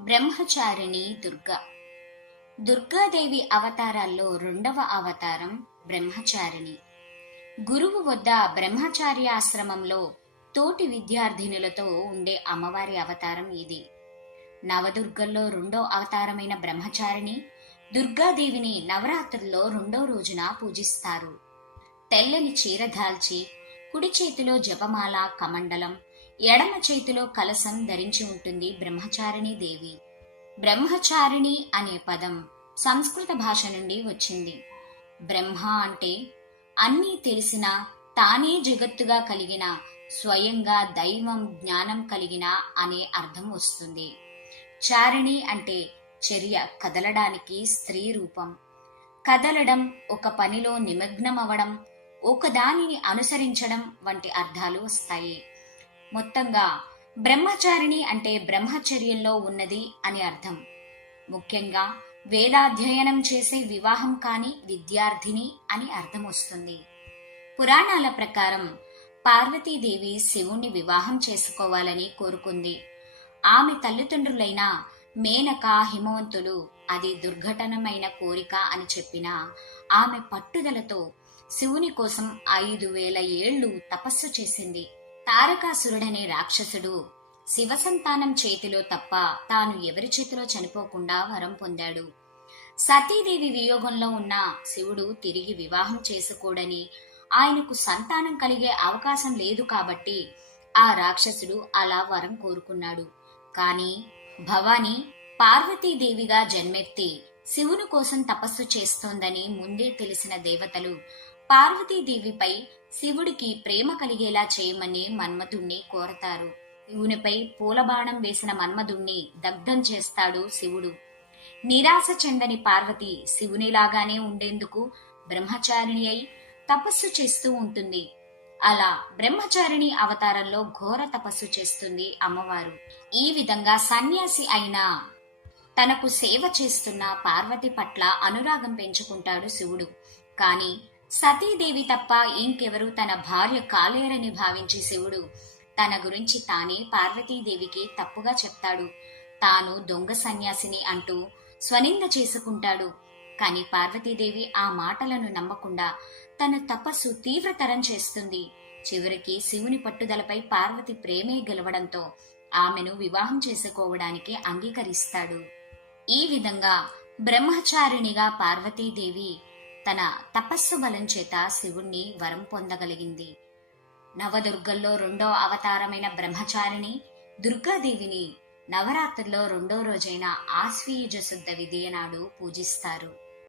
బ్రహ్మచారిణి దుర్గ. దుర్గాదేవి అవతారాల్లో రెండవ అవతారం బ్రహ్మచారిణి. గురువు వద్ద బ్రహ్మచార్య ఆశ్రమంలో తోటి విద్యార్థినులతో ఉండే అమ్మవారి అవతారం ఇది. నవదుర్గల్లో రెండో అవతారమైన బ్రహ్మచారిణి దుర్గాదేవిని నవరాత్రుల్లో రెండో రోజున పూజిస్తారు. తెల్లని చీర దాల్చి కుడి చేతిలో జపమాల కమండలం ఎడమ చేతిలో కలసం ధరించి ఉంటుంది బ్రహ్మచారిణి దేవి. బ్రహ్మచారిణి అనే పదం సంస్కృత భాష నుండి వచ్చింది. బ్రహ్మ అంటే అన్నీ తెలిసిన తానే జగత్తుగా కలిగిన స్వయంగా దైవం జ్ఞానం కలిగిన అనే అర్థం వస్తుంది. చారిణి అంటే చర్య కదలడానికి స్త్రీ రూపం. కదలడం ఒక పనిలో నిమగ్నమవడం ఒకదానిని అనుసరించడం వంటి అర్థాలు వస్తాయి. మొత్తంగా బ్రహ్మచారిణి అంటే బ్రహ్మచర్యంలో ఉన్నది అని అర్థం. ముఖ్యంగా వేదాధ్యయనం చేసే వివాహం కాని విద్యార్థిని అని అర్థం వస్తుంది. పురాణాల ప్రకారం పార్వతీదేవి శివుణ్ణి వివాహం చేసుకోవాలని కోరుకుంది. ఆమె తల్లిదండ్రులైన మేనక హిమవంతులు అది దుర్ఘటనమైన కోరిక అని చెప్పిన ఆమె పట్టుదలతో శివుని కోసం ఐదు వేల ఏళ్ళు తపస్సు చేసింది. తారకాసురుడనే రాక్షసుడు. శివ సంతానం చేతిలో తప్ప తాను ఎవరి చేతిలో చనిపోకుండా వరం పొందాడు. సతీదేవి వియోగంలో ఉన్న శివుడు తిరిగి వివాహం చేసుకోడని ఆయనకు సంతానం కలిగే అవకాశం లేదు కాబట్టి ఆ రాక్షసుడు అలా వరం కోరుకున్నాడు. కాని భవాని పార్వతీదేవిగా జన్మెత్తి శివుని కోసం తపస్సు చేస్తోందని ముందే తెలిసిన దేవతలు పార్వతీదేవిపై శివుడికి ప్రేమ కలిగేలా చేయమని మన్మధుణ్ణి కోరతారు. శివునిపై పూలబాణం వేసిన మన్మధుణ్ణి దగ్ధం చేస్తాడు శివుడు. నిరాశ చెందని పార్వతి శివునిలాగానే ఉండేందుకు బ్రహ్మచారిణి అయి తపస్సు చేస్తూ ఉంటుంది. అలా బ్రహ్మచారిణి అవతారంలో ఘోర తపస్సు చేస్తుంది అమ్మవారు. ఈ విధంగా సన్యాసి అయిన తనకు సేవ చేస్తున్న పార్వతి పట్ల అనురాగం పెంచుకుంటాడు శివుడు. కానీ సతీదేవి తప్ప ఇంకెవరు తన భార్య కాలేరని భావించే శివుడు. తన గురించి తానే పార్వతీదేవికి తప్పుగా చెప్తాడు. తాను దొంగ సన్యాసిని అంటూ స్వనింద చేసుకుంటాడు. కాని పార్వతీదేవి ఆ మాటలను నమ్మకుండా తన తపస్సు తీవ్రతరం చేస్తుంది. చివరికి శివుని పట్టుదలపై పార్వతి ప్రేమే గెలవడంతో ఆమెను వివాహం చేసుకోవడానికి అంగీకరిస్తాడు. ఈ విధంగా బ్రహ్మచారిణిగా పార్వతీదేవి తన తపస్సు బలం చేత శివుణ్ణి వరం పొందగలిగింది. నవదుర్గల్లో రెండో అవతారమైన బ్రహ్మచారిణి దుర్గాదేవిని నవరాత్రిలో రెండో రోజైన ఆశ్వీయుజ శుద్ధ విధియ పూజిస్తారు.